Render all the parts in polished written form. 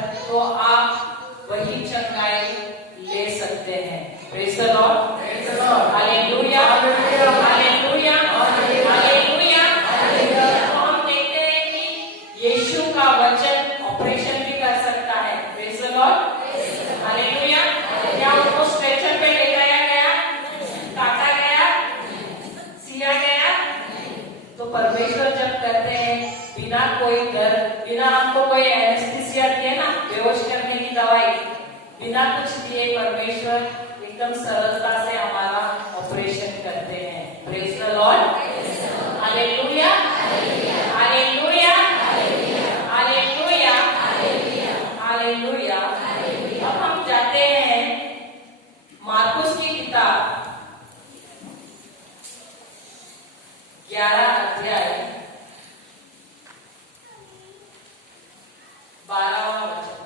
तो आप वही चंगाई ले सकते हैं। Praise the Lord, hallelujah, hallelujah, hallelujah. तो हम देखते हैं कि यीशु का वचन ऑपरेशन भी कर सकता है। Praise the Lord, hallelujah. क्या उनको स्ट्रेचर पे ले जाया गया, काटा गया, सिया गया? तो परमेश्वर जब करते हैं बिना कोई डर, बिना हमको कोई एनेस्थीसिया दिए ना, बेहोश करने की दवाई, बिना कुछ दिए परमेश्वर एकदम सरलता से हमारा ऑपरेशन करते हैं। Praise the Lord, hallelujah, hallelujah, hallelujah, hallelujah. अब हम जाते हैं मार्कुस की किताब 11 अध्याय 12वां वचन।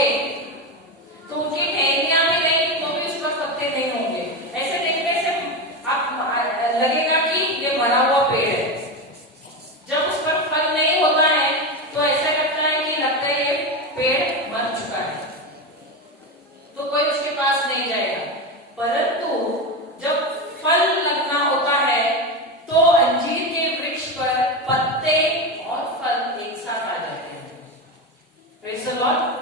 होंगे, तो उनकी टहनियां भी रहेंगी तो भी उस पर पत्ते नहीं होंगे। ऐसे देखने से आप लगेगा कि ये मरा हुआ पेड़ है। जब उस पर फल नहीं होता है तो ऐसा लगता है कि लगता है ये पेड़ मर चुका है, तो कोई उसके पास नहीं जाएगा। परंतु जब फल लगना होता है तो अंजीर के वृक्ष पर पत्ते और फल एक साथ आ जाते हैं। Praise the Lord.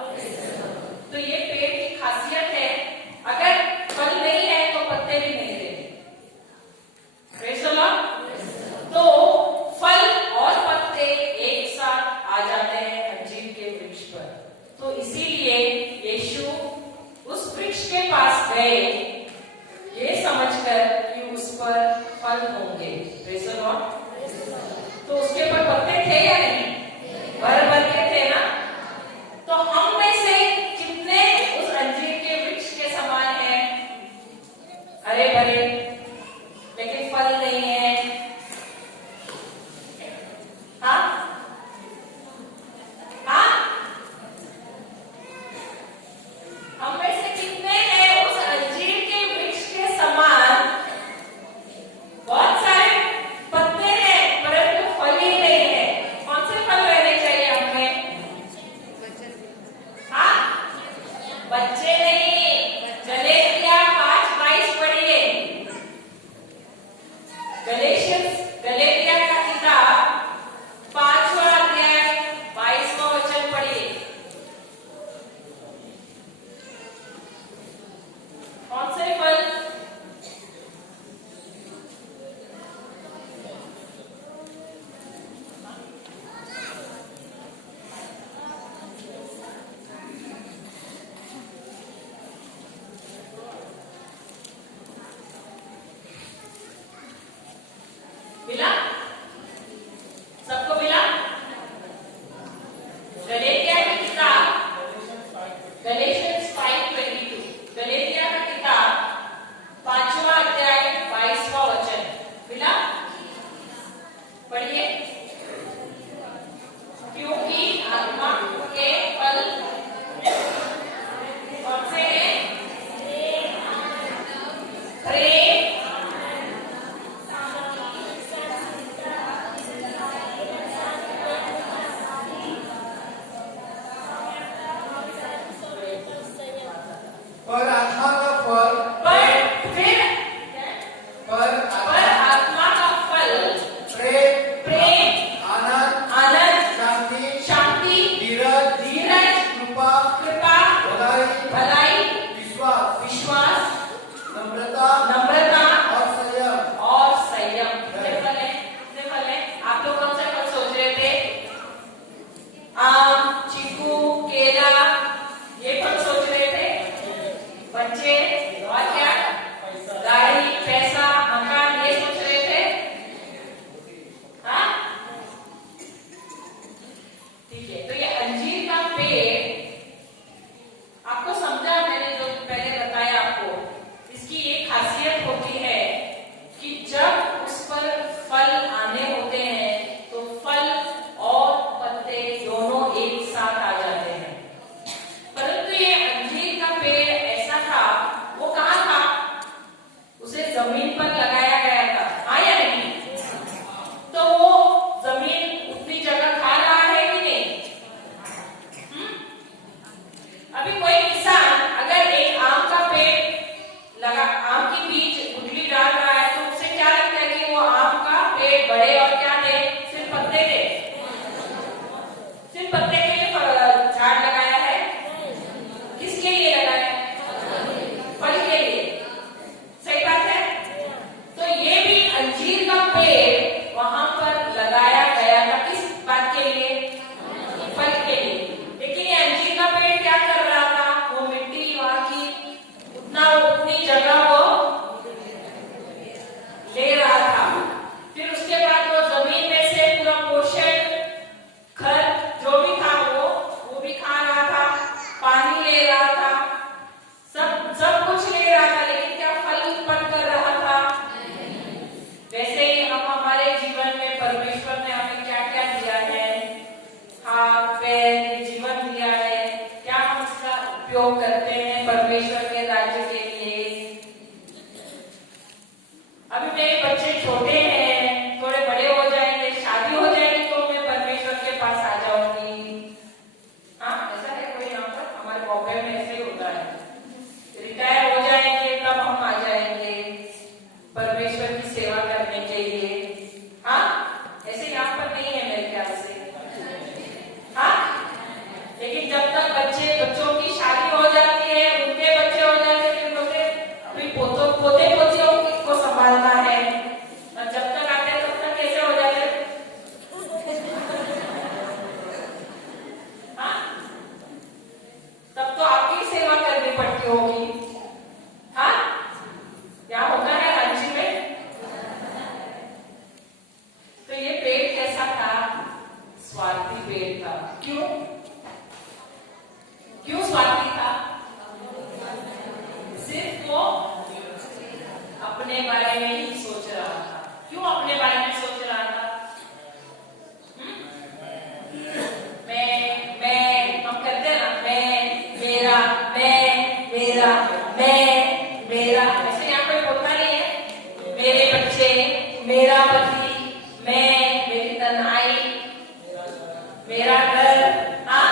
मेरा घर, हाँ,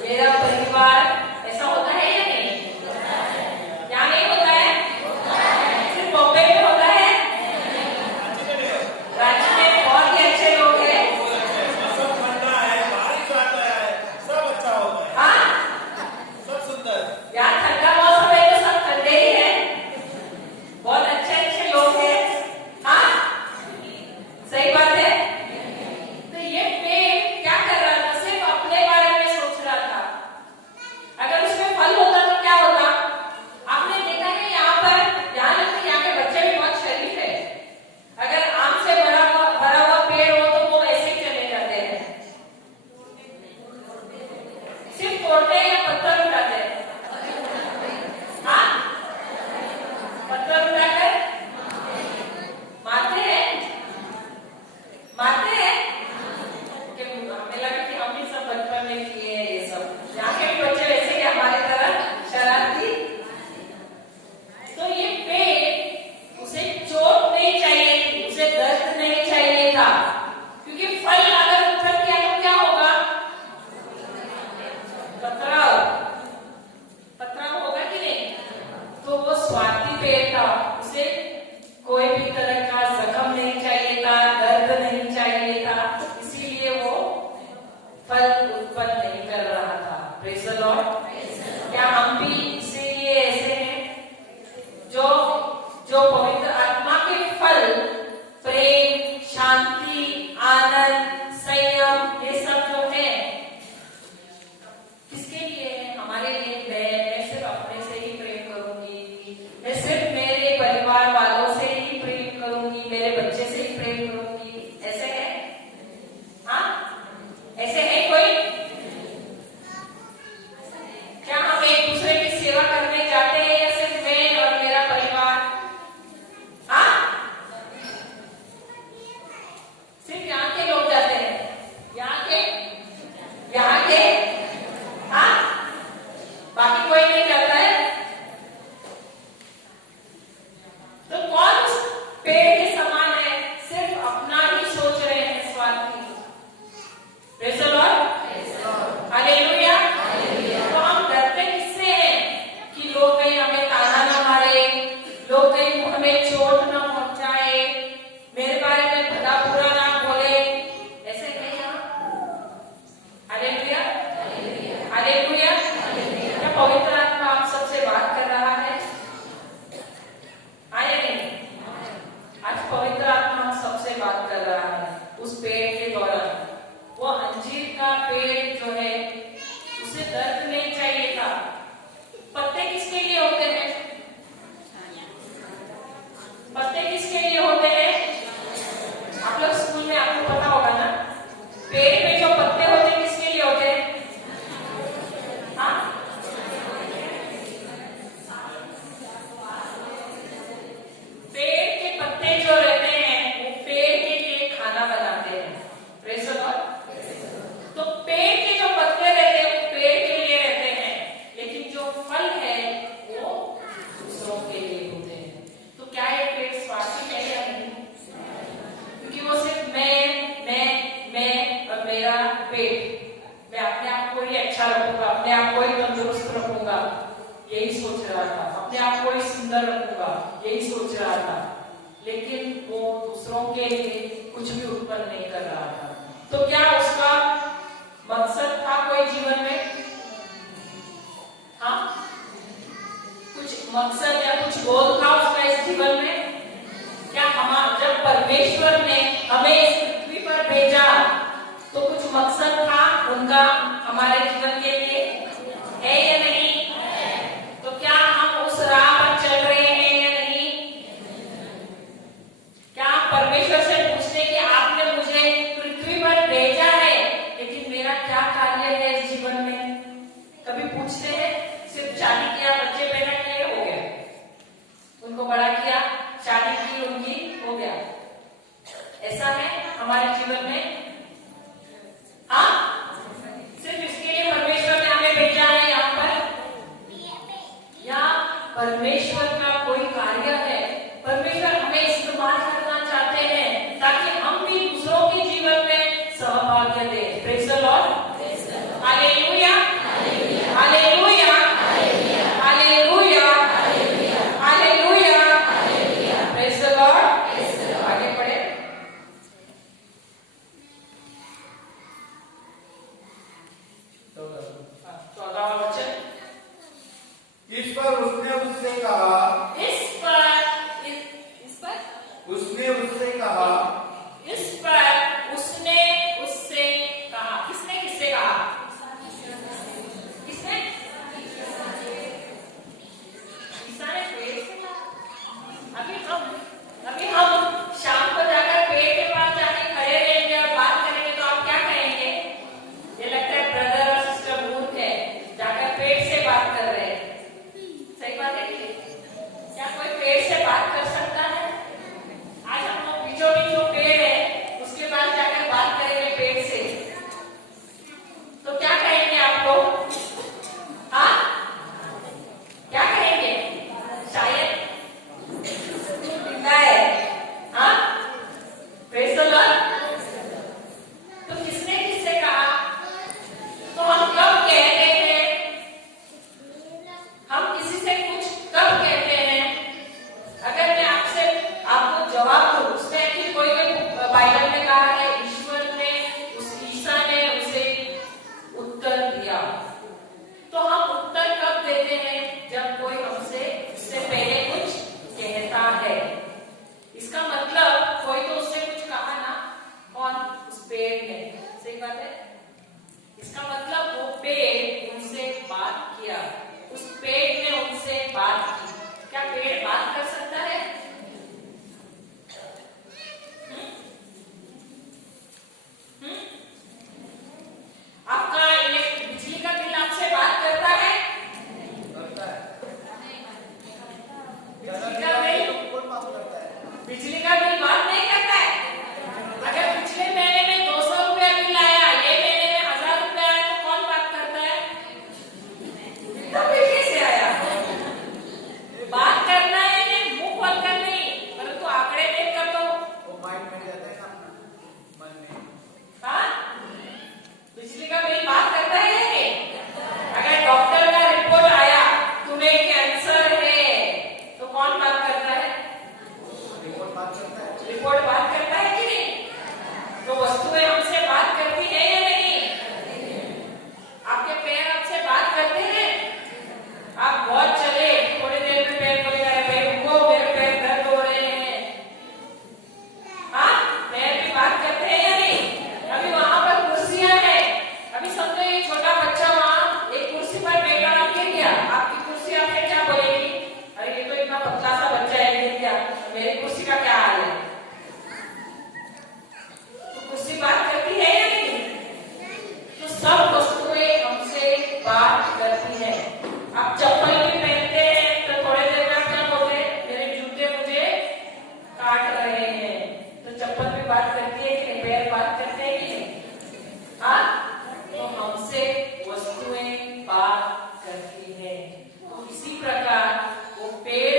मेरा परिवार, ऐसा होता है या नहीं? क्या नहीं होता है? सिर्फ बॉम्बे में होता है? राज्य में बहुत ही अच्छे लोग हैं। सब ठंडा है, बारिश आता है, सब अच्छा होता है, हाँ, सब सुंदर। यहाँ ठंडा मौसम है तो सब ठंडे ही है, बहुत अच्छे अच्छे लोग हैं। हाँ, सही बात है। तो ये पेड़ क्या कर रहा था? सिर्फ अपने बारे में सोच रहा था। अगर उसमें फल होता तो क्या होता? आपने देखा है यहाँ पर, ध्यान रखिए, यहाँ के बच्चे भी बहुत शरीफ है। अगर आम से भरा हुआ पेड़ हो तो वो ऐसे ही चले जाते हैं, सिर्फ तोड़ते हैं या पत्थर उठाते हैं? हाँ, पत्थर उठाकर मारते हैं, मारते हैं। हमें लगा कि हम भी सब बचपन में किए हैं ये सब। यहाँ के भी बच्चे वैसे ही हमारे तरह शरारती। तो ये पेड़, उसे चोट नहीं चाहिए थी, उसे दर्द नहीं चाहिए था, क्योंकि फल अगर उतर गया तो क्या होगा? पथराव, पथराव होगा कि नहीं? तो वो स्वार्थी पेड़ था, उसे कोई भी तरह का जख्म नहीं चाहिए था, दर्द नहीं चाहिए था, इसीलिए वो फल उत्पन्न नहीं कर रहा था। Praise the Lord. क्या हम भी इसीलिए ऐसे हैं जो पवित्र आत्मा के फल, प्रेम, शांति, आनंद, संयम, ये सब जो है किसके लिए है? हमारे लिए। मैं सिर्फ अपने से ही प्रेम करूंगी, मैं सिर्फ मेरे परिवार वालों से ही प्रेम करूंगी, मेरे बच्चे से ही प्रेम करूंगी, ऐसे है? हाँ, ऐसे है कोई? क्या हम एक दूसरे की सेवा करने जाते हैं या सिर्फ मैं और मेरा परिवार? हाँ, सिर्फ यहाँ के लोग जाते हैं? यहाँ के, हाँ, बाकी कोई नहीं जाता है? तो कौन उस पेड़ के समान है? सिर्फ अपना ही सोच रहे हैं, स्वार्थी। Praise the Lord. हालेलुया। तो हम डरते किससे हैं? कि लोग कहीं हमें ताना ना मारे, लोग कहीं हमें चोट ना पहुंचाए, मेरे बारे में भला बुरा ना बोले, ऐसे नहीं यहाँ? Hallelujah, hallelujah. क्या पवित्र आत्मा आप सबसे बात कर रहा है? आए नहीं? आज पवित्र आत्मा हम सबसे बात कर रहा है उस पेड़ के दौरान। वो अंजीर का पेड़ जो है, उसे दर्द नहीं चाहिए था। पत्ते किसके लिए होते हैं? पत्ते किसके लिए होते हैं? आप लोग स्कूल में आपको पता होगा ना, पेड़ में जो पत्ते होते हैं किसके लिए होते हैं? हाँ, पेड़ के पत्ते जो रहते हैं वो पेड़ के लिए खाना बनाते हैं। Praise the Lord. तो पेड़ के जो पत्ते रहते हैं वो पेड़ के लिए रहते हैं, लेकिन जो फल है वो दूसरों के लिए होते हैं। तो क्या ये पेड़ स्वार्थी है या नहीं? क्योंकि वो सिर्फ मैं और मेरा पेट, मैं अपने आप को ही अच्छा रखूंगा, अपने आप को ही तंदुरुस्त रखूंगा, यही सोच रहा था, अपने आप को ही सुंदर रखूंगा, यही सोच रहा था, लेकिन वो दूसरों के लिए कुछ भी उत्पन्न नहीं कर रहा था। तो क्या उसका मकसद था कोई जीवन में? हाँ, कुछ मकसद या कुछ गोल था उसका इस जीवन में? क्या जब परमेश्वर ने हमें इस पृथ्वी पर भेजा तो कुछ मकसद था उनका हमारे जीवन के लिए, है या नहीं? तो क्या हम उस राह पर चल रहे हैं या नहीं? क्या आप परमेश्वर से पूछते कि आपने मुझे पृथ्वी पर भेजा है, लेकिन मेरा क्या कार्य है इस जीवन में? कभी पूछते हैं? सिर्फ शादी किया, बच्चे पैदा किए, हो गया, उनको बड़ा किया, शादी की उनकी, हो गया, ऐसा है हमारे जीवन में? हाँ, सिर्फ इसके लिए परमेश्वर ने हमें भेजा है यहाँ पर, या परमेश्वर का कोई कार्य है? परमेश्वर हमें इस्तेमाल करना चाहते हैं ताकि हम भी दूसरों के जीवन में सहभाग्य दें। प्रेज़ द बात है? इसका मतलब